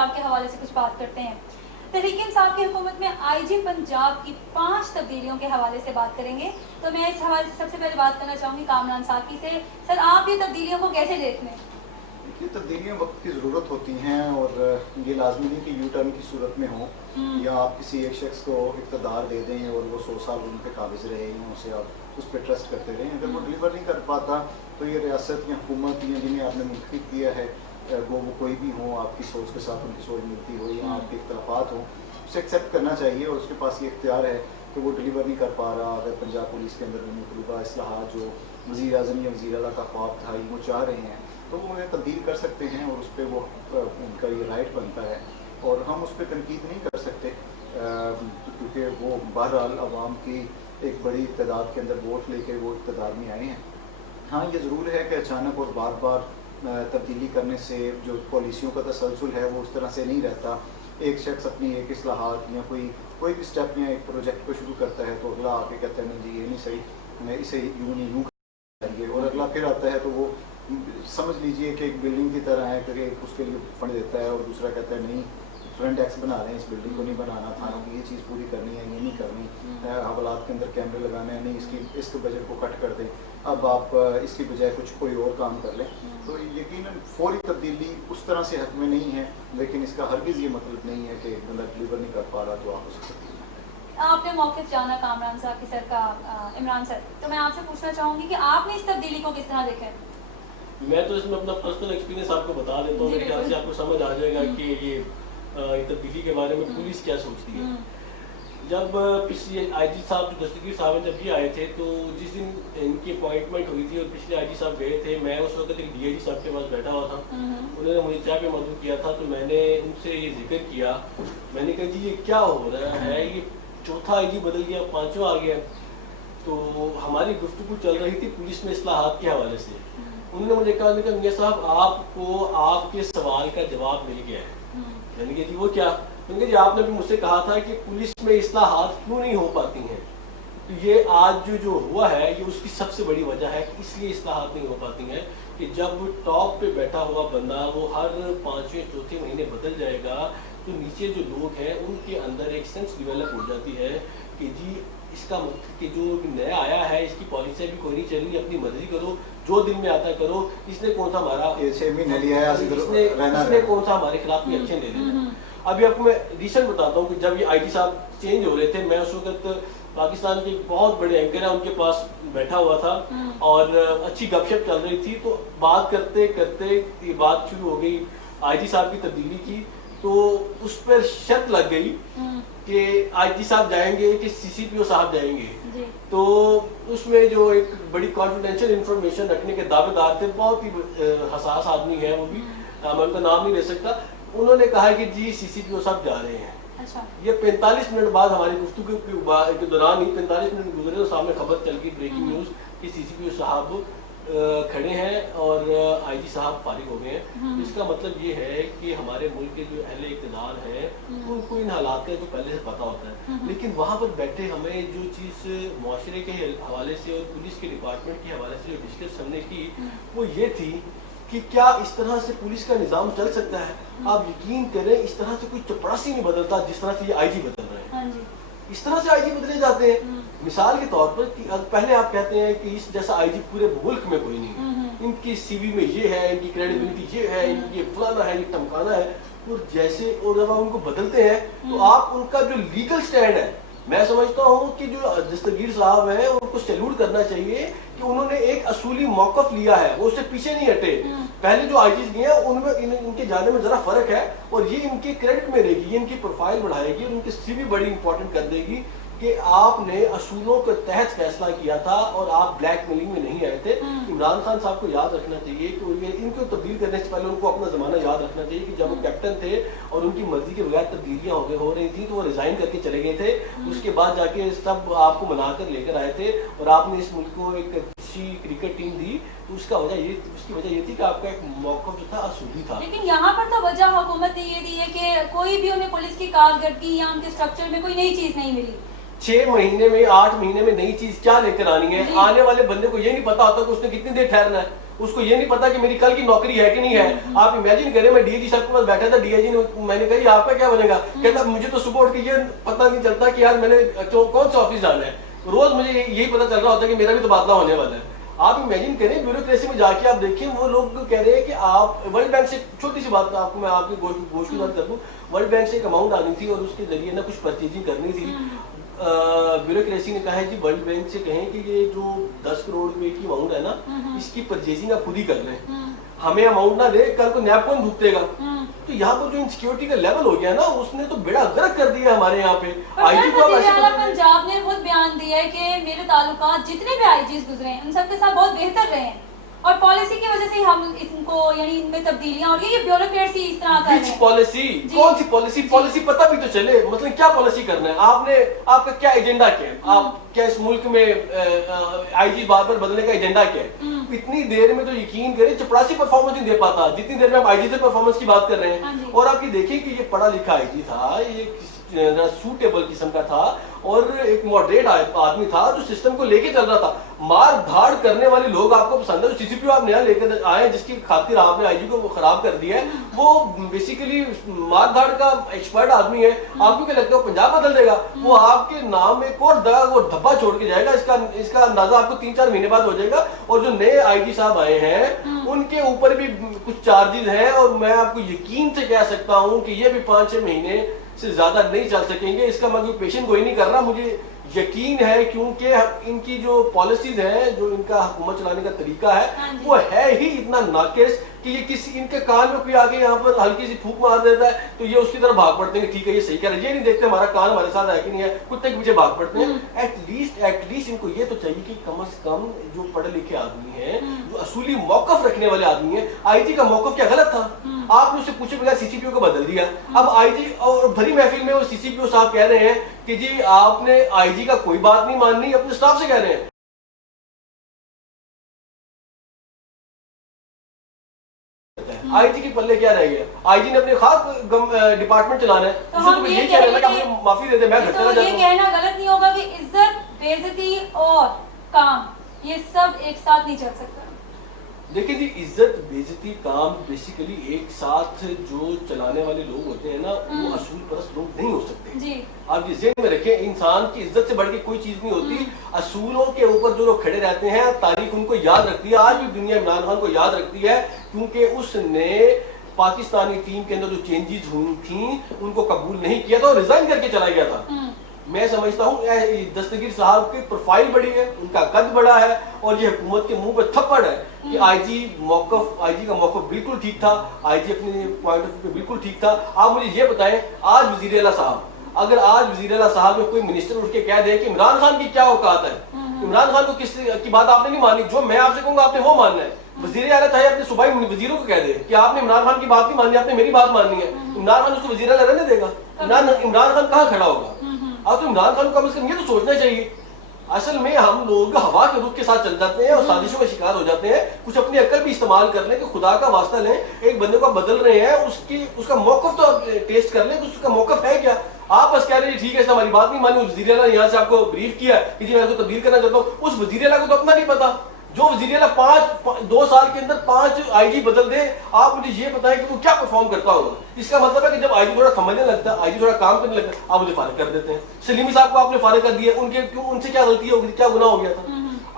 इंसाफ के हवाले से कुछ बात करते हैं। तहरीक इंसाफ की हुकूमत में IG पंजाब की 5 तब्दीलियों के हवाले से बात करेंगे। तो मैं इस हवाले से सबसे पहले बात करना चाहूँगी कामरान साकी से। सर, आप ये तब्दीलियों को कैसे देख रहे हैं? देखिए, तब्दीलियाँ वक्त की ज़रूरत होती हैं और ये लाजमी नहीं कि यू टर्न की सूरत में हो या आप किसी एक शख्स को इक़्तिदार दे दें और वो 100 साल उन पर काबिज रहे या उसे आप उस पर ट्रस्ट करते रहें। अगर वो डिलीवर नहीं कर पाता तो ये रियासत या हुकूमत या जिन्हें आपने मुंतखब किया है वो कोई भी हो, आपकी सोच के साथ उनकी सोच मिलती हो या आपके इख्तलाफात हों, उसे एक्सेप्ट करना चाहिए और उसके पास ये इख्तियार है कि वो डिलीवर नहीं कर पा रहा। अगर पंजाब पुलिस के अंदर मतलूबा इस्लाहात जो वज़ीर आज़म या वज़ीर आला का ख्वाब था वो चाह रहे हैं तो वो उन्हें तब्दील कर सकते हैं और उस पर वो उनका ये राइट बनता है और हम उस पर तनकीद नहीं कर सकते क्योंकि वो बहरहाल अवाम की एक बड़ी तादाद के अंदर वोट लेकर वो इक़्तिदार में आए हैं। हाँ, ये ज़रूर है कि अचानक और बार बार तब्दीली करने से जो पॉलिसियों का तसलसल है वो उस तरह से नहीं रहता। एक शख्स अपनी एक इस्लाहात या कोई भी स्टेप या एक प्रोजेक्ट को शुरू करता है तो अगला आके कहता है नहीं जी ये नहीं सही, इसे यूँ नहीं यूँ चाहिए, और अगला फिर आता है तो वो समझ लीजिए कि एक बिल्डिंग की तरह है कि उसके लिए फंड देता है और दूसरा कहता है नहीं फ्रंट एक्स बना रहे हैं, इस बिल्डिंग को नहीं बनाना, थानों की ये चीज़ पूरी करनी है, ये नहीं करनी, हवालात के अंदर कैमरे लगाने हैं, नहीं इसके बजट को कट कर दें, अब आप इसकी बजाय कोई और काम कर लें। तो यकीनन फौरी तब्दीली उस तरह से हक में नहीं है, लेकिन इसका हरगिज़ ये मतलब नहीं है कि एक बंदा डिलीवर नहीं कर पा रहा तो आप उसे तब्दील। आपने मौक़िफ़ जाना कामरान साकी सर का, इमरान सर, तो मैं आपसे पूछना चाहूँगी कि आपने इस तब्दीली को किस तरह देखा है? मैं तो इसमें अपना पर्सनल एक्सपीरियंस आपको बता देता हूँ, मेरे ख्याल से आपको समझ आ जाएगा कि ये तब्दीली के बारे में पुलिस क्या सोचती है। जब पिछले IG साहब जो दस्तगीर साहब हैं जब ये आए थे तो जिस दिन इनकी अपॉइंटमेंट हुई थी और पिछले IG साहब गए थे, मैं उस वक्त एक DIG साहब के पास बैठा हुआ था। उन्होंने मुझे चाय पे मदद किया था तो मैंने उनसे ये जिक्र किया, मैंने कहा जी ये क्या हो रहा है, ये चौथा IG बदल गया, 5वां आ गया। तो हमारी गुफ्तगू चल रही थी पुलिस में इस्लाहात के हवाले से। उन्होंने मुझे कहा मियां साहब आपको आपके सवाल का जवाब मिल गया है। मैंने कहा जी वो क्या? मैंने कहा जी आपने भी मुझसे कहा था कि पुलिस में इस्लाहात क्यों नहीं हो पाती हैं, तो ये आज जो हुआ है ये उसकी सबसे बड़ी वजह है कि इसलिए इस्लाहात नहीं हो पाती हैं कि जब टॉप पे बैठा हुआ बंदा वो हर 5वें चौथे महीने बदल जाएगा तो नीचे जो लोग हैं उनके अंदर एक सेंस डेवलप हो जाती है कि जी इसका मतलब कि जो नया आया है इसकी पॉलिसी भी कोई नहीं चल रही, अपनी मर्जी करो, जो दिन में आता करो, इसने कौन सा हमारा इसने कौन सा हमारे खिलाफ कोई एक्शन ले लेना। अभी आपको मैं रीसेंट बताता हूँ कि जब ये IG साहब चेंज हो रहे थे, मैं उस वक्त पाकिस्तान के बहुत बड़े एंकर है उनके पास बैठा हुआ था और अच्छी गपशप चल रही थी। तो बात करते करते ये बात शुरू हो गई IG साहब की तब्दीली की, तो उस पर शर्त लग गई कि IG साहब जाएंगे कि CCPO साहब जाएंगे। तो उसमें जो एक बड़ी कॉन्फिडेंशियल इंफॉर्मेशन रखने के दावेदार थे, बहुत ही हसास आदमी है वो भी, मैं उनका नाम नहीं ले सकता, उन्होंने कहा कि जी CCPO साहब जा रहे हैं। अच्छा। ये 45 मिनट बाद हमारी गुफ्तगू के दौरान ही 45 मिनट गुजरे तो सामने खबर चल गई, ब्रेकिंग न्यूज़ कि CCPO साहब खड़े हैं और IG साहब फारिग हो गए हैं। इसका मतलब ये है कि हमारे मुल्क के जो अहले इक़्तिदार हैं उनको इन हालात का तो पहले से पता होता है, लेकिन वहाँ पर बैठे हमें जो चीज़ मुआशरे के हवाले से और पुलिस के डिपार्टमेंट के हवाले से जो डिस्कस हमने की वो ये थी कि क्या इस तरह से पुलिस का निज़ाम चल सकता है। आप यकीन करें इस तरह से कोई चपरासी नहीं बदलता जिस तरह से ये IG बदल रहे हैं। इस तरह से IG बदले जाते हैं। मिसाल के तौर पर कि पहले आप कहते हैं कि इस जैसा IG पूरे मुल्क में कोई नहीं है, इनकी CV में ये है, इनकी क्रेडिबिलिटी ये है, ये फलाना है, ये टमकाना है, और जैसे और जब आप उनको बदलते हैं तो आप उनका जो लीगल स्टैंड है, मैं समझता हूँ कि जो दस्तगीर साहब हैं उनको सैल्यूट करना चाहिए कि उन्होंने एक असूली मौक़िफ़ लिया है, वो उससे पीछे नहीं हटे। पहले जो IGs गए हैं उनमें इनके जाने में ज़रा फ़र्क है और ये इनके क्रेडिट में रहेगी, ये इनकी प्रोफाइल बढ़ाएगी और उनकी CV बड़ी इंपॉर्टेंट कर देगी कि आपने असूलों के तहत फैसला किया था और आप ब्लैकमेलिंग में नहीं आए थे। इमरान खान साहब को याद रखना चाहिए कि इनको तब्दील करने से पहले उनको अपना ज़माना याद रखना चाहिए कि जब वो कैप्टन थे और उनकी मर्जी के बगैर तब्दीलियाँ हो रही थी तो वो रिज़ाइन करके चले गए थे। उसके बाद जाके सब आपको मनाकर लेकर आए थे और आपने इस मुल्क को एक अच्छी क्रिकेट टीम दी, तो उसकी वजह ये थी कि आपका एक मौक़िफ़ जो था असूली था। लेकिन यहाँ पर तो वजह हुकूमत ने ये दी है कि कोई भी उन्हें पुलिस की कारकर्दगी या उनके स्ट्रक्चर में कोई नई चीज़ नहीं मिली। 6 महीने में 8 महीने में नई चीज क्या लेकर आनी है? आने वाले बंदे को ये नहीं पता होता कि उसने कितनी देर ठहरना है, اس کو یہ نہیں پتا کہ میری کل کی نوکری ہے کہ نہیں ہے. آپ امیجن کریں میں ڈی آئی جی صاحب کے پاس بیٹھا تھا, ڈی آئی جی نے میں نے کہا آپ کا کیا بنے گا, کہتا مجھے تو صبح اٹھ کے یہ پتہ نہیں چلتا کہ یار میں نے کون سا آفس جانا ہے, روز مجھے یہی پتا چل رہا ہوتا ہے کہ میرا بھی تبادلہ ہونے والا ہے. آپ امیجن کریں بیوروکریسی میں جا کے آپ دیکھیں وہ لوگ کہہ رہے ہیں کہ آپ ورلڈ بینک سے, چھوٹی سی بات آپ کو میں آپ کی گوشت کی بات کر دوں, ورلڈ بینک سے ایک اماؤنٹ آنی تھی اور اس کے ذریعے نا کچھ پرچیزنگ کرنی تھی. بیوروکریسی نے کہا ہے جی ورلڈ بینک سے کہیں کہ یہ جو 10 کروڑ روپے کی اماؤنٹ ہے نا اس کی پرچیزنگ آپ خود ہی کر لیں, ہمیں اماؤنٹ نہ دے, کل کو نیب کون بھگتے گا. تو یہاں پر جو انسیکیورٹی کا لیول ہو گیا نا اس نے تو بیڑا غرق کر دیا ہمارے یہاں پہ. پنجاب نے خود بیان دیا ہے کہ میرے تعلقات جتنے بھی آئی جیز گزرے ہیں ان سب کے ساتھ بہت بہتر رہے ہیں اور پالیسی کی وجہ سے ہم ان کو یعنی ان میں تبدیلیاں اور یہ بیوروکریٹس ہی اس طرح کر رہے ہیں. پالیسی کون سی پالیسی, پالیسی پتہ بھی تو چلے, مطلب کیا پالیسی کرنا ہے آپ نے, آپ کا کیا ایجنڈا کیا ہے, آپ کیا اس ملک میں آئی جی بار بار بدلنے کا ایجنڈا کیا ہے. اتنی دیر میں تو یقین کریں چپڑاسی پرفارمنس نہیں دے پاتا جتنی دیر میں آپ آئی جی سے پرفارمنس کی بات کر رہے ہیں. اور آپ یہ دیکھیں کہ یہ پڑھا لکھا آئی جی تھا, یہ سوٹیبل قسم کا تھا اور ایک ماڈریٹ آدمی تھا جو سسٹم کو لے کے چل رہا تھا. مار دھاڑ کرنے والے لوگ آپ کو پسند ہے, جو سی سی پی او آپ نیا لے کر آئے ہیں جس کی خاطر آپ نے آئی جی کو خراب کر دیا ہے, وہ بیسیکلی مار دھاڑ کا ایکسپرٹ آدمی ہے. آپ کو کیا لگتا ہے پنجاب بدل دے گا؟ وہ آپ کے نام میں ایک اور دھبا چھوڑ کے جائے گا. اس کا اندازہ آپ کو 3-4 مہینے بعد ہو جائے گا. اور جو نئے آئی جی صاحب آئے ہیں ان کے اوپر بھی کچھ چارجز ہیں اور میں آپ کو یقین سے کہہ سکتا ہوں کہ یہ بھی 5-6 مہینے سے زیادہ نہیں چل سکیں گے. اس کا میں پیشن گوئی نہیں کر رہا, مجھے یقین ہے کیونکہ ان کی جو پالیسیز ہیں, جو ان کا حکومت چلانے کا طریقہ ہے وہ ہے ہی اتنا ناقص کہ یہ کسی ان کے کان میں کوئی آگے یہاں پر ہلکی سی پھونک مار دیتا ہے تو یہ اس کی طرف بھاگ پڑتے ہیں کہ ٹھیک ہے یہ صحیح کہہ رہا ہے, یہ نہیں دیکھتے ہمارا کان ہمارے ساتھ ہے کہ نہیں ہے, کتے کے پیچھے بھاگ پڑتے ہیں. ایٹ لیسٹ ان کو یہ تو چاہیے کہ کم از کم جو پڑھے لکھے آدمی ہیں, جو اصولی موقف رکھنے والے آدمی ہیں, آئی جی کا موقف کیا غلط تھا, آپ نے اسے پوچھے بغیر سی سی پی او کو بدل دیا. اب آئی جی اور بھری محفل میں وہ سی سی پی او صاحب کہہ رہے ہیں کہ جی آپ نے آئی جی کا کوئی بات نہیں ماننی, اپنے اسٹاف سے کہہ رہے ہیں. آئی جی کے پلے کیا رہ گیا, آئی جی نے اپنے خاص ڈپارٹمنٹ چلانا ہے, تو یہ کہہ رہے ہیں کہ ہمیں معافی دے دیں, میں گھر چلا جاتا ہوں. یہ کہنا غلط نہیں ہوگا کہ عزت, بے عزتی اور کام یہ سب ایک ساتھ نہیں چل سکتا. دیکھیں جی عزت بے عزتی کام بیسیکلی ایک ساتھ جو چلانے والے لوگ ہوتے ہیں نا وہ اصول پرست لوگ نہیں ہو سکتے. جی آپ یہ ذہن میں رکھیں, انسان کی عزت سے بڑھ کے کوئی چیز نہیں ہوتی. اصولوں کے اوپر جو لوگ کھڑے رہتے ہیں تاریخ ان کو یاد رکھتی ہے, آج بھی دنیا عمران خان کو یاد رکھتی ہے کیونکہ اس نے پاکستانی ٹیم کے اندر جو چینجز ہوئی تھیں ان کو قبول نہیں کیا تھا اور ریزائن کر کے چلا گیا تھا. میں سمجھتا ہوں دستگیر صاحب کی پروفائل بڑی ہے, ان کا قد بڑا ہے اور یہ حکومت کے منہ پہ تھپڑ ہے کہ آئی جی کا موقف بالکل ٹھیک تھا, آئی جی اپنے پوائنٹ آف ویو پہ بالکل ٹھیک تھا. آپ مجھے یہ بتائیں آج وزیر اعلیٰ صاحب, اگر آج وزیر اعلیٰ صاحب میں کوئی منسٹر اٹھ کے کہہ دے کہ عمران خان کی کیا اوقات ہے, عمران خان کو کس کی بات آپ نے نہیں مانی, جو میں آپ سے کہوں گا آپ نے وہ ماننا ہے. وزیر اعلیٰ چاہے اپنے صوبائی وزیروں کو کہہ دے کہ آپ نے عمران خان کی بات نہیں مانی, آپ نے میری بات ماننی ہے, عمران خان اس کو وزیر اعلیٰ رہنے دے گا؟ عمران خان کہاں کھڑا ہوگا؟ اب تو عمران خان کو کم از کم یہ تو سوچنا چاہیے. اصل میں ہم لوگ ہوا کے رخ کے ساتھ چل جاتے ہیں اور سازشوں کا شکار ہو جاتے ہیں. کچھ اپنی عقل بھی استعمال کر لیں کہ خدا کا واسطہ لیں, ایک بندے کو آپ بدل رہے ہیں اس کا موقف تو آپ ٹیسٹ کر لیں کہ اس کا موقف ہے کیا. آپ بس کہہ رہے ہیں ٹھیک ہے ہماری بات نہیں مانی, وزیر اعلیٰ نے یہاں سے آپ کو بریف کیا کہ جی میں اس کو تبدیل کرنا چاہتا ہوں. اس وزیر اعلیٰ کو تو اپنا نہیں پتا, جو وزیر اعلیٰ 2 سال کے اندر 5 آئی جی بدل دے, آپ مجھے یہ بتائیں کہ وہ کیا پرفارم کرتا ہوگا. اس کا مطلب ہے کہ جب آئی جی تھوڑا سمجھنے لگتا ہے, آئی جی تھوڑا کام کرنے لگتا ہے, آپ مجھے فارغ کر دیتے ہیں. سلیمی صاحب کو آپ نے فارغ کر دیا, ان سے کیا غلطی ہو گئی, کیا گناہ ہو گیا تھا,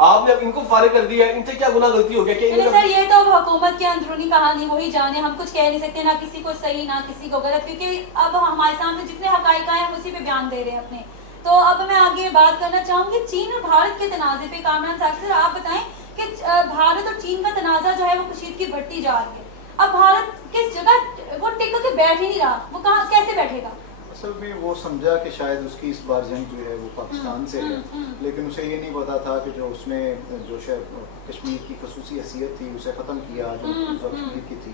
آپ نے ان کو فارغ کر دیا, ان سے کیا گناہ غلطی ہو گیا کہ سر یہ تو حکومت کی اندرونی کہانی وہی جانے, ہم کچھ کہہ نہیں سکتے, نہ کسی کو صحیح نہ کسی کو غلط, کیونکہ اب ہمارے سامنے جتنے حقائق آئے ہم اسی پہ بیان دے رہے ہیں اپنے. تو اب میں آگے بات کرنا چاہوں گی چین اور بھارت کے تنازع پہ. کامران صاحب سر آپ بتائیں کہ بھارت اور چین کا تنازع جو ہے وہ کشیدگی بڑھتی جا رہی ہے. اب بھارت کس جگہ وہ ٹک کے بیٹھ ہی نہیں رہا, وہ کہاں کیسے بیٹھے گا؟ اصل میں وہ سمجھا کہ شاید اس کی اس بار جنگ جو ہے وہ پاکستان سے ہے, لیکن اسے یہ نہیں پتا تھا کہ جو اس نے جو کشمیر کی خصوصی حیثیت تھی اسے ختم کیا, جو کشمیر کی تھی,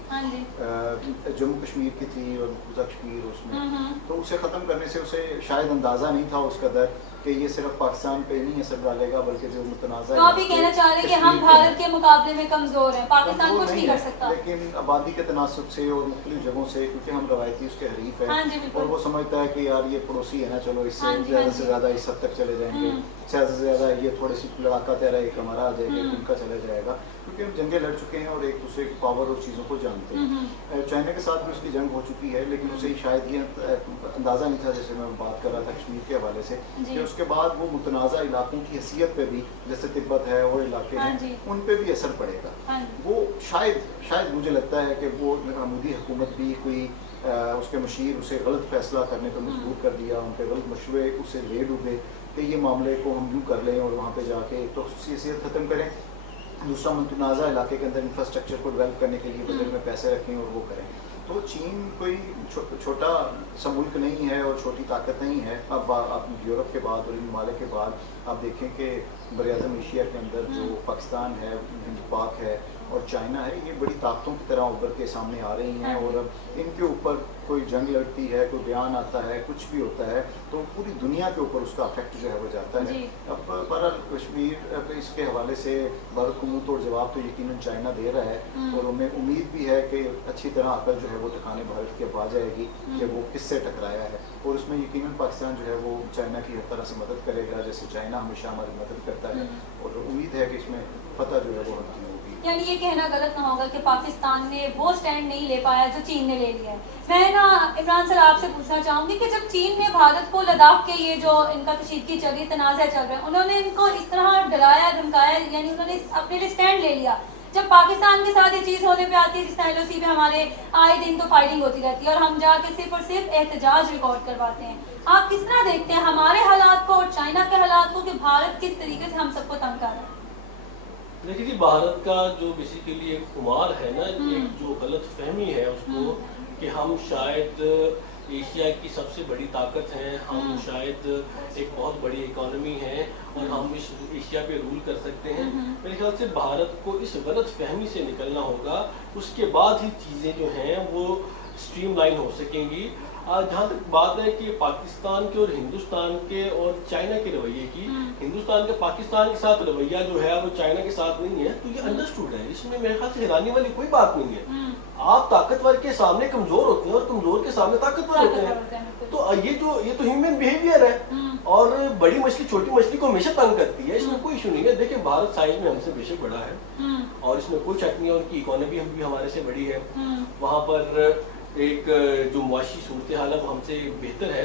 جموں کشمیر کی تھی اور کشمیر اس میں, تو اسے ختم کرنے سے اسے شاید اندازہ نہیں تھا اس قدر कि ये सिर्फ पाकिस्तान पे नहीं असर डालेगा बल्कि जो मुतनाज़ा तो आप ये कहना चाह रहे हैं कि हम भारत के मुकाबले में कमजोर हैं, पाकिस्तान कुछ नहीं कर सकता, लेकिन आबादी के तनासब से और मुख्तलिफ जगहों से, क्योंकि हम रवायती उसके हरीफ हाँ हैं जी, बिल्कुल। और वो समझता है कि यार ये पड़ोसी है ना, चलो इससे हाँ जी, ज़्यादा हाँ से जी। ज़्यादा इस हद तक चले जाएंगे, ज़्यादा से ज़्यादा ये थोड़ी सी लड़ाका तेरा एक हमारा आ जाएगा, एक उनका चला जाएगा, क्योंकि हम जंगें लड़ चुके हैं और एक दूसरे की पावर और चीज़ों को जानते हैं। चाइना के साथ भी उसकी जंग हो चुकी है, लेकिन उसे शायद ये अंदाज़ा नहीं था, जैसे मैं बात कर रहा था कश्मीर के हवाले से, जी। कि उसके बाद वो मुतनाज़ा इलाकों की हैसियत पे भी, जैसे तिब्बत है और इलाके हाँ जी। हैं, उन पे भी असर पड़ेगा। हाँ जी। वो शायद मुझे लगता है कि वो मोदी हुकूमत भी कोई उसके मशीर उसे गलत फैसला करने पर मजबूर कर दिया, उनके गलत मशवरे उसे ले डूबे कि ये मामले को हम यूँ कर लें और वहाँ पे जाके तो सियासत ख़त्म करें, दूसरा मुतनाज़ा इलाके के अंदर इंफ्रास्ट्रक्चर को डेवलप करने के लिए बदले में पैसे रखें और वो करें। तो चीन कोई छोटा सा मुल्क नहीं है और छोटी ताकत नहीं है। अब आप यूरोप के बाद और इन ममालिक के बाद आप देखें कि बरआज़म एशिया के अंदर जो पाकिस्तान है, हिंद पाक है और चाइना है, ये बड़ी ताकतों की तरह उभर के सामने आ रही हैं और अब इनके ऊपर कोई जंग लड़ती है, कोई बयान आता है, कुछ भी होता है तो पूरी दुनिया के ऊपर उसका इफेक्ट जो है वो जाता है। अब बहरहाल कश्मीर इसके हवाले से भारत को मुंह तोड़ जवाब तो यकीनन चाइना दे रहा है और उन्हें उम्मीद भी है कि अच्छी तरह अकल जो है वो ठिकाने भारत की अब आ जाएगी कि वो किससे टकराया है और उसमें यकीनन पाकिस्तान जो है वो चाइना की हर तरह से मदद करेगा, जैसे चाइना हमेशा हमारी मदद करता है और उम्मीद है कि इसमें फतह जो है वो हमकी होगी। यानी ये कहना गलत ना होगा कि पाकिस्तान ने वो स्टैंड नहीं ले पाया जो चीन ने ले लिया है। मैं ना इमरान सर आपसे पूछना चाहूँगी कि जब चीन ने भारत को लद्दाख के ये जो इनका कशीदगी चल रही है, तनाज़ा चल रहा है, उन्होंने इनको इस तरह डराया धमकाया, यानी उन्होंने अपने लिए स्टैंड ले लिया। जब पाकिस्तान के साथ ये चीज़ होने पे आती है, जिस तरह LOC पे हमारे आए दिन तो फाइटिंग होती रहती है और हम जाके सिर्फ और सिर्फ एहतजाज रिकॉर्ड करवाते हैं, आप किस तरह देखते हैं हमारे हालात को और चाइना के हालात को कि भारत किस तरीके से हम सबको तंग कर रहा है? देखिए जी, भारत का जो बेसिकली एक खुमार है ना, एक जो गलत फहमी है उसको कि हम शायद एशिया की सबसे बड़ी ताकत हैं, हम शायद एक बहुत बड़ी इकोनॉमी है और हम इस एशिया पे रूल कर सकते हैं। मेरे ख्याल से भारत को इस गलत फहमी से निकलना होगा, उसके बाद ही चीज़ें जो हैं वो स्ट्रीमलाइन हो सकेंगी। जहाँ तक बात है कि पाकिस्तान के और हिंदुस्तान के और चाइना के रवैये की, हिंदुस्तान का पाकिस्तान के साथ रवैया जो है वो चाइना के साथ नहीं है, तो ये अंडरस्टूड है, इसमें मेरे ख्याल से हैरानी वाली कोई बात नहीं है। आप ताकतवर के सामने कमजोर होते हैं और कमजोर के सामने ताकतवर होते हैं, तो ये तो ह्यूमन बिहेवियर है और बड़ी मछली छोटी मछली को हमेशा तंग करती है, इसमें कोई इशू नहीं है। देखिए, भारत साइज में हमसे बेशक बड़ा है और इसमें कोई शक नहीं है, उनकी इकोनॉमी भी हमारे से बड़ी है, वहाँ पर एक जो मुआशी सूरत हाल है वो हमसे बेहतर है,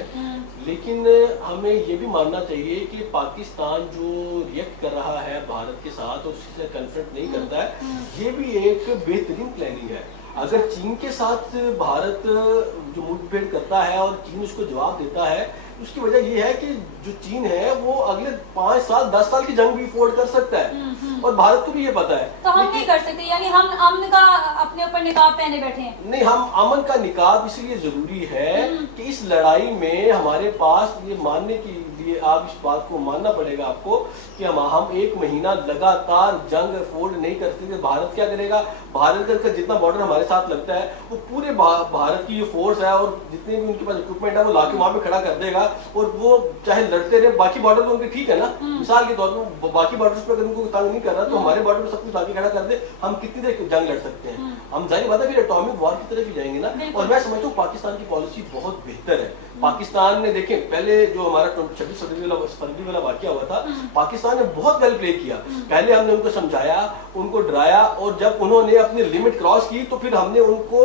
लेकिन हमें ये भी मानना चाहिए कि पाकिस्तान जो रिएक्ट कर रहा है भारत के साथ और उससे कन्फ्रंट नहीं करता है, ये भी एक बेहतरीन प्लानिंग है। अगर चीन के साथ भारत जो मुठभेड़ करता है और चीन उसको जवाब देता है, उसकी वजह ये है कि जो चीन है वो अगले 5 साल 10 साल की जंग भी अफोर्ड कर सकता है और भारत को भी ये पता है। तो हम नहीं कर सकते, यानी हम अमन का अपने ऊपर निकाब पहने बैठे हैं। नहीं, हम अमन का निकाब इसलिए जरूरी है कि इस लड़ाई में हमारे पास ये मानने के लिए, आप इस बात को मानना पड़ेगा आपको कि हम 1 महीना लगातार जंग अफोर्ड नहीं कर सकते। भारत क्या करेगा? भारत का जितना बॉर्डर हमारे साथ लगता है वो पूरे भारत की जो फोर्स है और जितने भी उनके पास इक्विपमेंट है वो लाके वहां पे खड़ा कर देगा और वो चाहे लड़ते रहे। बाकी बॉर्डर तो उनके ठीक है ना, मिसाल के तौर पर बाकी बॉर्डर पे अगर उनको तंग नहीं कर रहा तो हमारे बॉर्डर पे सब कुछ लाके खड़ा कर दे, हम कितनी देर जंग लड़ सकते हैं? हम जाहिर बात है फिर एटॉमिक वॉर की तरफ ही जाएंगे ना। और मैं समझता हूँ पाकिस्तान की पॉलिसी बहुत बेहतर है। पाकिस्तान ने देखें, पहले जो हमारा 26 फरवरी वाला वाकया हुआ था, पाकिस्तान ने बहुत वेल प्ले किया। पहले हमने उनको समझाया, उनको डराया और जब उन्होंने अपनी लिमिट क्रॉस की तो फिर हमने उनको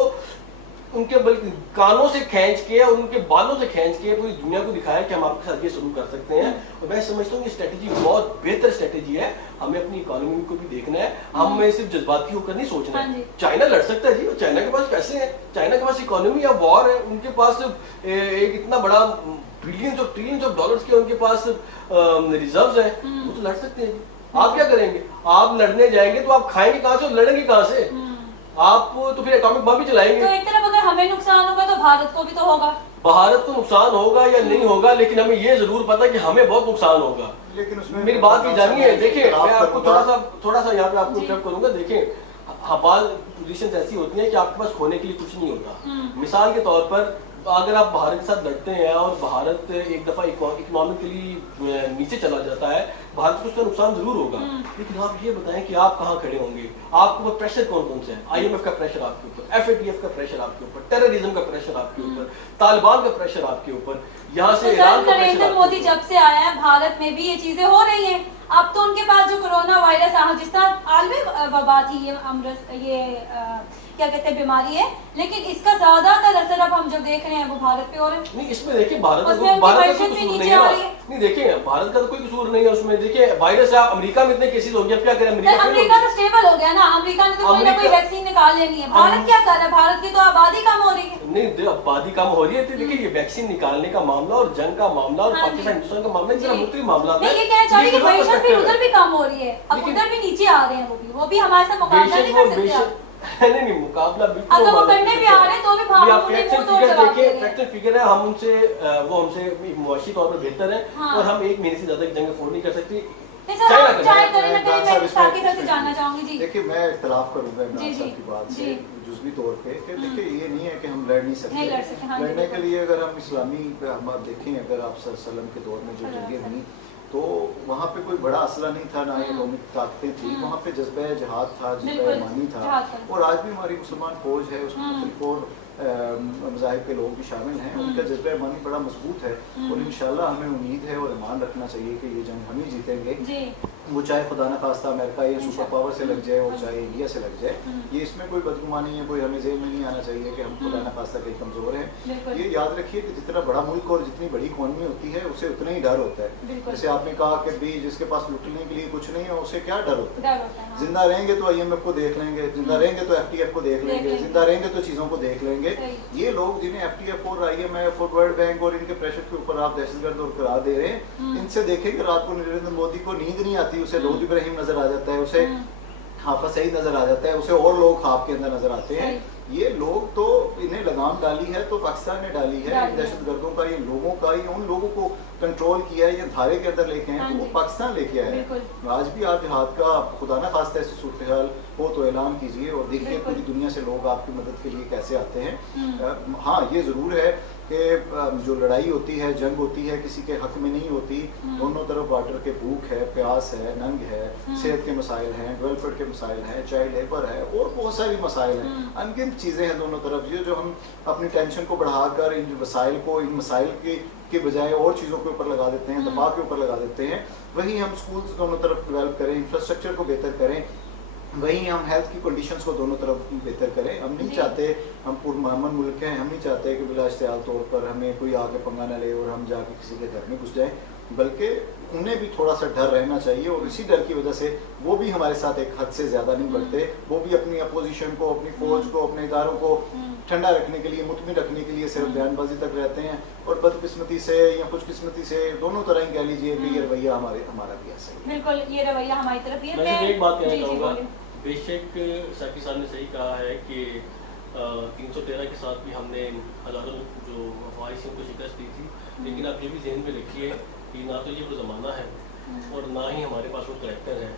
उनके बल्कि कानों से खींच के और उनके बालों से खींच के पूरी दुनिया को दिखाया कि हम आपके साथ ये शुरू कर सकते हैं। और मैं समझता हूँ कि स्ट्रेटेजी बहुत बेहतर स्ट्रेटेजी है। हमें अपनी इकोनॉमी को भी देखना है, हमें सिर्फ जज्बाती होकर नहीं सोचना है। चाइना लड़ सकता है जी, चाइना के पास पैसे हैं, चाइना के पास इकोनॉमी या वॉर है, उनके पास एक इतना बड़ा बिलियंस और ट्रिलियंस ऑफ डॉलर्स के उनके पास रिजर्व्स हैं, वो तो लड़ सकते हैं। आप क्या करेंगे? आप लड़ने जाएंगे तो आप खाएंगे कहाँ से और लड़ेंगे कहाँ से? आप तो फिर एटॉमिक बम भी चलाएंगे। तो एक तरफ अगर हमें नुकसान होगा तो भारत को भी तो होगा। भारत को नुकसान होगा या नहीं होगा, लेकिन हमें ये जरूर पता है कि हमें बहुत नुकसान होगा। लेकिन उसमें मेरी बात ये जानिए, देखिए मैं आपको थोड़ा सा यहाँ पे आपको इंटरप्ट करूंगा। देखिए, हमारी पोजीशन ऐसी होती है कि आपके पास खोने के लिए कुछ नहीं होता। मिसाल के तौर पर अगर आप भारत के साथ लड़ते हैं और भारत एक दफा इकोनॉमिकली नीचे चला जाता है, भारत को उसका नुकसान जरूर होगा, लेकिन आप ये बताएं कि आप कहाँ खड़े होंगे, आपके ऊपर प्रेशर कौन कौन से है? IMF का प्रेशर आपके ऊपर, FATF का प्रेशर आपके ऊपर, टेररिज्म का प्रेशर आपके ऊपर, तालिबान का प्रेशर आपके ऊपर, यहाँ से ईरान का प्रेशर नरेंद्र मोदी जब से आया है भारत में भी ये चीजें हो रही हैं। अब तो उनके पास जो कोरोना वायरस जिस तरह आलमी वबा थी, क्या कहते हैं बीमारी है, लेकिन इसका ज्यादातर असर अब हम जो देख रहे हैं वो भारत पे हो रहा है। नहीं, इसमें देखिए भारत का उसमें कोई उनकी कसूर भी नहीं नीचे है आ ना। रही है। नहीं देखिए, भारत का तो कोई कसूर नहीं है उसमें। देखिए वायरस है, अमेरिका में इतने केसेस हो गए, अब क्या करें? अमेरिका तो स्टेबल हो गया ना, अमेरिका ने तो कोई ना कोई वैक्सीन निकाल लेनी है। भारत क्या कर रहा है? भारत की तो आबादी कम हो रही है। नहीं, आबादी कम हो रही है, तो देखिए ये वैक्सीन निकालने का मामला और जंग का मामला और पाकिस्तान हिंदुस्तान का मामला इतना मुख्तलिफ मामला मैं ये कहना चाह रही हूँ कि पोजीशन भी उधर भी कम हो रही है, अब उधर भी नीचे आ रहे हैं, वो भी हमारे साथ मुकाबला नहीं कर सकते आप। नहीं, मुकाबला बिल्कुल। अगर वो करने भी आ रहे हैं तो भी आप भारत फैक्चर फिगर है, हम उनसे वो हमसे मुआशी तौर पर बेहतर है, और हम एक महीने से ज्यादा की जंग अफोर्ड नहीं कर सकते। चाहे करें ना करें, मैं साकी से जानना चाहूंगी जी। देखिए मैं इख्तलाफ करूंगा इमरान साहब की बात से जुज़वी तौर पे कि देखिए ये नहीं है कि हम लड़ नहीं सकते। लड़ने के लिए अगर हम इस्लामी हम आप देखें, अगर आप सल्लम के दौर में जो जंगें हुई तो वहाँ पे कोई बड़ा असला नहीं था, ना इकोनॉमिक ताकतें थी, वहाँ पे जज्बा जिहाद था, जज्बा ईमानी था, और आज भी हमारी मुसलमान फौज है, उसमें मुख्तलिफ और मज़ाहिब के लोग भी शामिल हैं, उनका जज्बा ईमानी बड़ा मजबूत है, और इंशाल्लाह हमें उम्मीद है और ईमान रखना चाहिए कि ये जंग हम ही जीतेंगे। वो चाहे खुदा न खास्ता अमेरिका या सुपर पावर से लग जाए और चाहे इंडिया से लग जाए, ये इसमें कोई बदगुमानी है, कोई हमें ज़हन में नहीं आना चाहिए कि हम खुदा न खास्ता कहीं कमज़ोर हैं। ये याद रखिए कि जितना बड़ा मुल्क और जितनी बड़ी इकॉनमी होती है उसे उतना ही डर होता है। जैसे आपने कहा कि भी जिसके पास लुटने के लिए कुछ नहीं है उसे क्या डर होता है? जिंदा रहेंगे तो IMF को देख लेंगे, जिंदा रहेंगे तो FATF को देख लेंगे, जिंदा रहेंगे तो चीज़ों को देख लेंगे। ये लोग जिन्हें FATF और IMF और वर्ल्ड बैंक और इनके प्रेशर के ऊपर आप दहशतगर्द और करार दे रहे हैं, इनसे देखेंगे रात को नरेंद्र मोदी को नींद नहीं आती, उसे दाऊद इब्राहिम नजर आ जाता है, उसे हाफिज सईद नजर आ जाता है, उसे और लोग ख्वाब के अंदर नजर आते हैं। ये लोग तो इन्हें लगाम डाली है तो पाकिस्तान ने डाली है, दहशतगर्दों का, ये लोगों का, ये उन लोगों को कंट्रोल किया है, ये धारे के अंदर लेके हैं, तो वो पाकिस्तान लेके आया है। आज भी आप जिहाद का खुदा ना खास्ता ऐसी सूरत हाल हो तो ऐलान कीजिए और देखिए पूरी दुनिया से लोग आपकी मदद के लिए कैसे आते हैं। हाँ ये ज़रूर है कि जो लड़ाई होती है, जंग होती है, किसी के हक में नहीं होती। दोनों तरफ वाटर के भूख है, प्यास है, नंग है, सेहत के मसाइल हैं, डेवलपमेंट के मसाइल हैं, चाइल्ड लेबर है और बहुत सारी मसाइल हैं, अनगिनत चीज़ें हैं दोनों तरफ। ये जो हम अपनी टेंशन को बढ़ाकर इन वसाइल को, इन मसाइल के बजाय और चीज़ों के ऊपर लगा देते हैं, दफा के ऊपर लगा देते हैं, वहीं हम स्कूल्स दोनों तरफ डेवलप करें, इंफ्रास्ट्रक्चर को बेहतर करें, वहीं हम हेल्थ की कंडीशंस को दोनों तरफ बेहतर करें। हम नहीं चाहते, हम पुरअमन मुल्क हैं, हम नहीं चाहते कि बिला इश्तियाल तौर पर हमें कोई आके पंगा न ले और हम जाके किसी के घर में घुस जाएं, बल्कि उन्हें भी थोड़ा सा डर रहना चाहिए, और इसी डर की वजह से वो भी हमारे साथ एक हद से ज़्यादा नहीं बढ़ते। वो भी अपनी अपोजिशन को, अपनी फौज को, अपने इदारों को ठंडा रखने के लिए, मुतमिन रखने के लिए सिर्फ बयानबाजी तक रहते हैं, और बदकिस्मती से या खुशकिस्मती से दोनों तरह ही कह लीजिए कि ये रवैया हमारा भी ऐसा ही। बिल्कुल ये रवैया हमारी तरफ भी है। मैं एक बात कहना चाहूँगा, बेशक साकी साहब ने सही कहा है कि 313 के साथ भी हमने हज़ारों जो अफवाह से उनको शिकस्त दी थी, लेकिन आप ये भी ज़हन में रखिए कि ना तो ये वो ज़माना है और ना ही हमारे पास वो करैक्टर है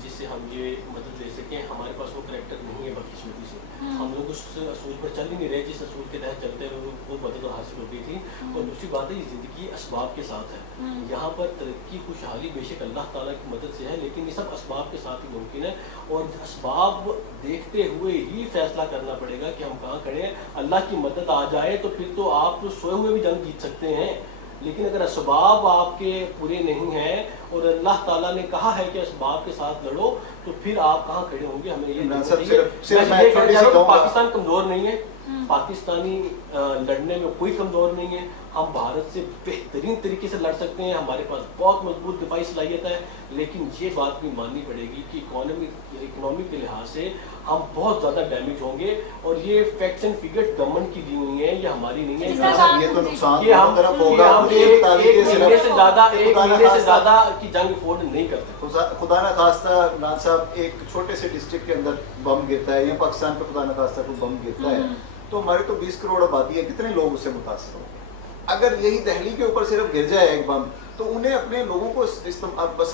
जिससे हम ये मदद ले सकें। हमारे पास वो करैक्टर नहीं है बदकिस्मती से, हम लोग उस असूल पर चल ही नहीं रहे जिस असूल के तहत चलते हुए वो मदद हासिल होती थी। और दूसरी बात है, ये ज़िंदगी असबाब के साथ है। यहाँ पर तरक्की खुशहाली बेशक अल्लाह ताला की मदद से है, लेकिन ये सब असबाब के साथ ही मुमकिन है, और असबाब देखते हुए ही फैसला करना पड़ेगा कि हम कहाँ खड़े हैं। अल्लाह की मदद आ जाए तो फिर तो आप सोए हुए भी जंग जीत सकते हैं, लेकिन अगर असबाब आपके पूरे नहीं हैं और अल्लाह ताला ने कहा है कि असबाब के साथ लड़ो, तो फिर आप कहाँ खड़े होंगे। हमें ये पाकिस्तान कमजोर नहीं है, पाकिस्तानी लड़ने में कोई कमजोर नहीं है, हम भारत से बेहतरीन तरीके से लड़ सकते हैं, हमारे पास बहुत मजबूत दिफाई सलाहियत है, लेकिन ये बात भी माननी पड़ेगी कि इकोनॉमी के लिहाज से हम बहुत ज़्यादा डैमेज होंगे। और ये फैक्ट्स एंड फिगर्स गवर्नमेंट की दी हुई हैं, ये हमारी नहीं है। ये तो नुकसान कि हम तरफ होगा, एक महीने से ज़्यादा की जंग अफोर्ड नहीं करते। खुदा न खास्ता इमरान साहब एक छोटे से डिस्ट्रिक्ट के अंदर बम गिरता है या पाकिस्तान पे खुदा न खास्ता कोई बम गिरता है, तो हमारे तो 20 करोड़ आबादी है, कितने लोग उससे मुतासर होंगे। अगर यही दिल्ली के ऊपर सिर्फ गिर जाए एक बम, तो उन्हें अपने लोगों को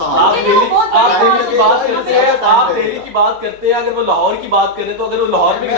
आप दिल्ली की बात करते हैं, अगर वो लाहौर की बात करें तो अगर वो लाहौर में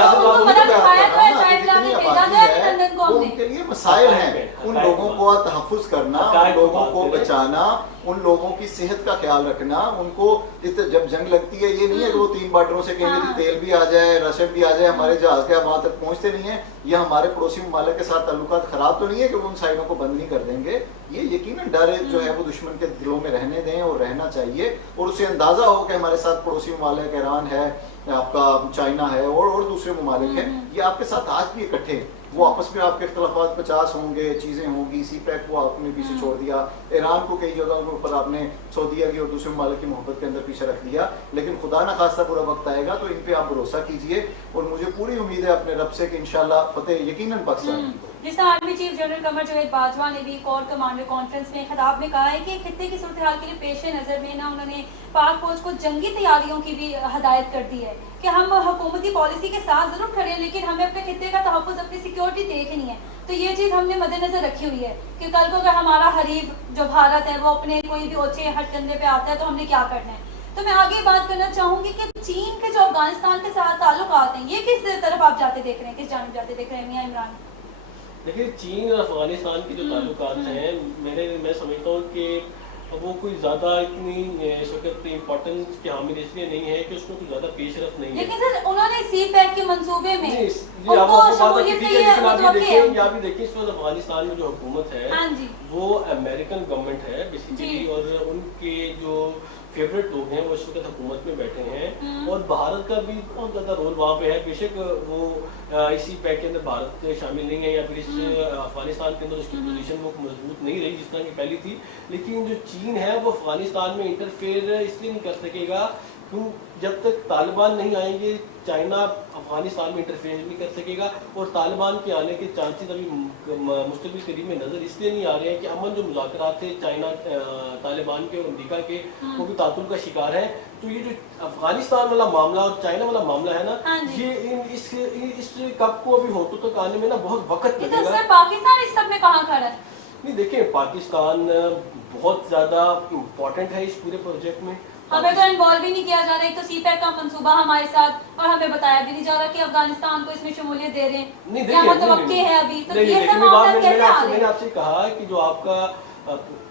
उनको वो हमने उनके लिए मसाइल हैं, उन लोगों को तहफ़्फ़ुज़ करना, उन लोगों को बचाना, उन लोगों की सेहत का ख्याल रखना, उनको जब जंग लगती है ये नहीं है कि वो 3 बॉर्डरों से कहेंगे कि तेल भी आ जाए, रसद भी आ जाए, हमारे जहाज़ के वहाँ तक पहुँचते नहीं है, या हमारे पड़ोसी ममालिक के साथ ताल्लुकात ख़राब तो नहीं है कि वो उन साइडों को बंद नहीं कर देंगे। ये यकीनन डर जो है वो दुश्मन के दिलों में रहने दें और रहना चाहिए, और उसे अंदाज़ा हो कि हमारे साथ पड़ोसी ममालिक ईरान है, आपका चाइना है और दूसरे ममालिक हैं, ये आपके साथ आज भी इकट्ठे हैं। वो आपस में आपके इख्तलाफात 50 होंगे, चीज़ें होंगी, सी पैक को आपने पीछे छोड़ दिया, ईरान को कई जगहों के ऊपर आपने सऊदीया की और दूसरे ममालिक की मोहब्बत के अंदर पीछे रख दिया, लेकिन खुदा ना खास्ता बुरा वक्त आएगा तो इन पे आप भरोसा कीजिए, और मुझे पूरी उम्मीद है अपने रब से कि इंशाल्लाह फतेह यकीनन पाकिस्तान की। जिस तरह army chief general Qamar Javed Bajwa ने भी कोर कमांडर कॉन्फ्रेंस में खिताब में कहा है कि खित्ते की सूरत हाल के लिए पेश नज़र में ना उन्होंने पाक फौज को जंगी तैयारियों की भी हदायत कर दी है कि हम हुकूमती पॉलिसी के साथ जरूर खड़े हैं, लेकिन हमें अपने खित्ते का तहफ़्फ़ुज़, अपनी सिक्योरिटी देखनी है। तो ये चीज़ हमने मद्देनजर रखी हुई है कि कल को अगर हमारा हरीफ जो भारत है वो अपने कोई भी ओछे हथकंडे पे आता है तो हमने क्या करना है। तो मैं आगे बात करना चाहूंगी कि चीन के जो अफगानिस्तान के साथ ताल्लुकात हैं, ये किस तरफ आप जाते देख रहे हैं, किस जानिब जाते देख रहे हैं मियां इमरान? देखिए, चीन और अफगानिस्तान के जो ताल्लुकात हैं, मैं समझता हूँ कि वो कोई ज़्यादा इतनी इस वक्त इम्पोर्टेंस के हामिल इसलिए नहीं है कि उसमें कोई ज़्यादा पेशरफ नहीं है। लेकिन सर उन्होंने सी पैक के मंसूबे में आप भी देखिए इस वक्त अफगानिस्तान में जो हुकूमत है वो अमेरिकन गवर्नमेंट है बेसिकली, और उनके जो फेवरेट लोग हैं वो इस वक्त हुकूमत में बैठे हैं, और भारत का भी बहुत ज़्यादा रोल वहाँ पे है। बेशक वो इसी पैक के अंदर भारत शामिल नहीं है, या फिर इस अफगानिस्तान के अंदर उसकी पोजीशन वो मजबूत नहीं रही जिस तरह की पहली थी, लेकिन जो चीन है वो अफगानिस्तान में इंटरफेयर इसलिए नहीं कर सकेगा क्यों, जब तक तालिबान नहीं आएंगे चाइना अफगानिस्तान में इंटरफेयर नहीं कर सकेगा, और तालिबान के आने के चांसेस अभी मुस्तकिल करीब में नज़र इसलिए नहीं आ रहे हैं कि अमन जो मुज़ाकरात थे चाइना तालिबान के और अमेरिका के वो भी तातुल का शिकार है। तो ये जो अफगानिस्तान वाला मामला और चाइना वाला मामला है ना, ये इस कप को अभी होटों तक आने में ना बहुत वक्त लगेगा। पाकिस्तान इस सब में कहाँ खड़ा है? नहीं, देखिए पाकिस्तान बहुत ज़्यादा इम्पोर्टेंट है इस पूरे प्रोजेक्ट में, हमें तो इन्वॉल्व ही नहीं किया जा रहा है। तो सी पैक का मंसूबा हमारे साथ, और हमें बताया भी नहीं जा रहा कि अफगानिस्तान को इसमें शमूलियत दे रहे हैं, या मुतवक्के है अभी। तो ये सब मामला कैसे आ रहे हैं? मैंने आपसे कहा कि जो आपका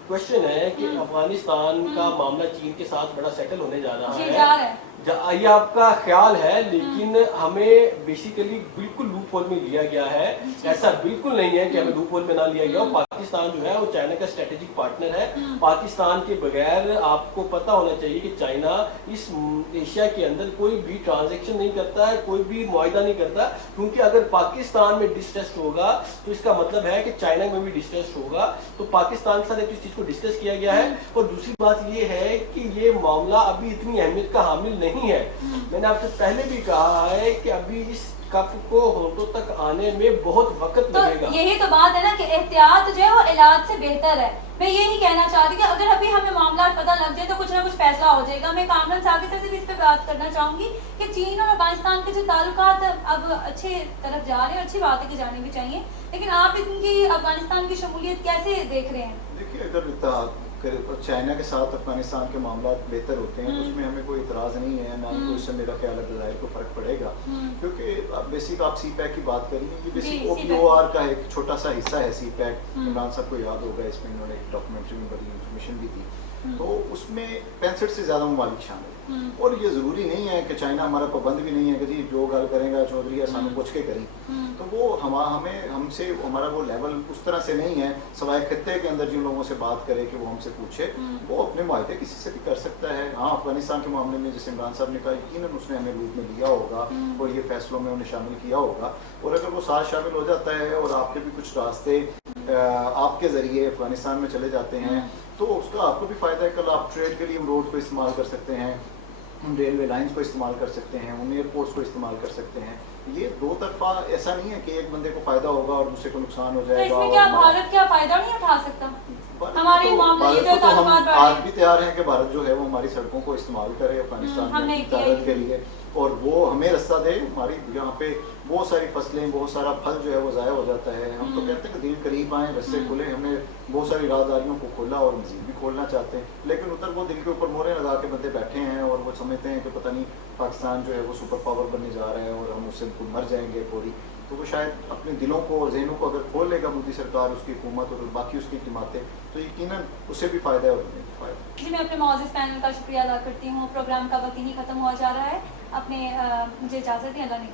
क्वेश्चन है कि अफगानिस्तान का मामला चीन के साथ बड़ा सेटल होने जा रहा है, ये आपका ख्याल है, लेकिन हमें बेसिकली बिल्कुल लूप होल में लिया गया है। ऐसा बिल्कुल नहीं है कि हमें लूप होल में ना लिया गया। पाकिस्तान जो है वो चाइना का स्ट्रेटेजिक पार्टनर है। पाकिस्तान के बगैर आपको पता होना चाहिए कि चाइना इस एशिया के अंदर कोई भी ट्रांजैक्शन नहीं करता है, कोई भी मुआहिदा नहीं करता, क्योंकि अगर पाकिस्तान में डिस्ट्रस्ट होगा तो इसका मतलब है कि चाइना में भी डिस्ट्रस्ट होगा। तो पाकिस्तान के साथ इस चीज को डिस्कस किया गया है। और दूसरी बात ये है कि ये मामला अभी इतनी अहमियत का हामिल नहीं है। मैंने आपसे पहले भी कहा है कि अभी इस कप को होठों तक आने में बहुत वक्त लगेगा। यही तो बात है ना कि एहतियात जो है वो इलाज से बेहतर है। मैं यही कहना चाह रही हूँ कि अगर अभी हमें मामला पता लग जाए तो कुछ ना कुछ फैसला हो जाएगा। मैं कामरान साकिब से भी इस पे बात करना चाहूंगी कि चीन और अफगानिस्तान के जो ताल्लुकात अब अच्छे तरफ जा रहे हैं, अच्छी बात है कि जाने भी चाहिए, लेकिन आप इनकी अफगानिस्तान की शमूलियत कैसे देख रहे हैं? देखिए, अगर चाइना के साथ अफगानिस्तान के मामला बेहतर होते हैं तो उसमें हमें कोई इतराज़ नहीं है, ना ही उससे मेरा ख्याल है ज़ाहिर को फ़र्क पड़ेगा, क्योंकि बेसिक आप सी पैक की बात करेंगे, ये बेसिक OPOR का एक छोटा सा हिस्सा है। सी पैक इमरान साहब को याद होगा, इसमें इन्होंने एक डॉक्यूमेंट्री में बड़ी इन्फॉर्मेशन भी दी, तो उसमें 65 से ज़्यादा ममालिक शामिल। और ये ज़रूरी नहीं है कि चाइना हमारा पाबंद भी नहीं है कि जी जो गल करेगा चौधरी या सानू पूछ के करी, तो वो हमसे हमारा वो लेवल उस तरह से नहीं है। सवाए खत्ते के अंदर जिन लोगों से बात करे कि वो हमसे पूछे, वो अपने मायदे किसी से भी कर सकता है। हाँ, अफगानिस्तान के मामले में जैसे इमरान साहब ने कहा, यकीनन उसने हमें रूप में लिया होगा और ये फैसलों में उन्हें शामिल किया होगा, और अगर वो साथ शामिल हो जाता है और आपके भी कुछ रास्ते आपके ज़रिए अफगानिस्तान में चले जाते हैं तो उसका आपको भी फ़ायदा है। कल आप ट्रेड के लिए रोड को इस्तेमाल कर सकते हैं, उन रेलवे लाइंस को इस्तेमाल कर सकते हैं, उन एयरपोर्ट्स को इस्तेमाल कर सकते हैं। ये दो तरफा ऐसा नहीं है कि एक बंदे को फायदा होगा और दूसरे को नुकसान हो जाएगा। तो इसमें क्या भारत क्या फायदा नहीं उठा सकता? हमारे हम आज भी तैयार हैं कि भारत जो है वो हमारी सड़कों को इस्तेमाल करे अफगानिस्तान में तिजारत के लिए, और वो हमें रास्ता दे। हमारी यहाँ पे बहुत सारी फसलें, बहुत सारा फल जो है वो ज़ाया हो जाता है। हम तो कहते हैं कि दिल करीब आए, रास्ते खुले। हमने बहुत सारी राहदारियों को खोला और मज़ीद भी खोलना चाहते हैं, लेकिन उधर वो दिल के ऊपर मोहरें लगा के बंदे बैठे हैं और वो समझते हैं कि पता नहीं पाकिस्तान जो है वो सुपर पावर बनने जा रहा है और हम उससे मर जाएंगे पूरी। تو وہ شاید اپنے دلوں کو اور ذہنوں کو اگر کھول لے گا مودی سرکار، اس کی حکومت اور باقی اس کی جماعتیں، تو یقیناً اسے بھی فائدہ ہے اور ہمیں بھی فائدہ ہے۔ جی میں اپنے معزز پینل کا شکریہ ادا کرتی ہوں، پروگرام کا وقت ہی ختم ہوا جا رہا ہے، اپنے مجھے اجازت دیں، اللہ نے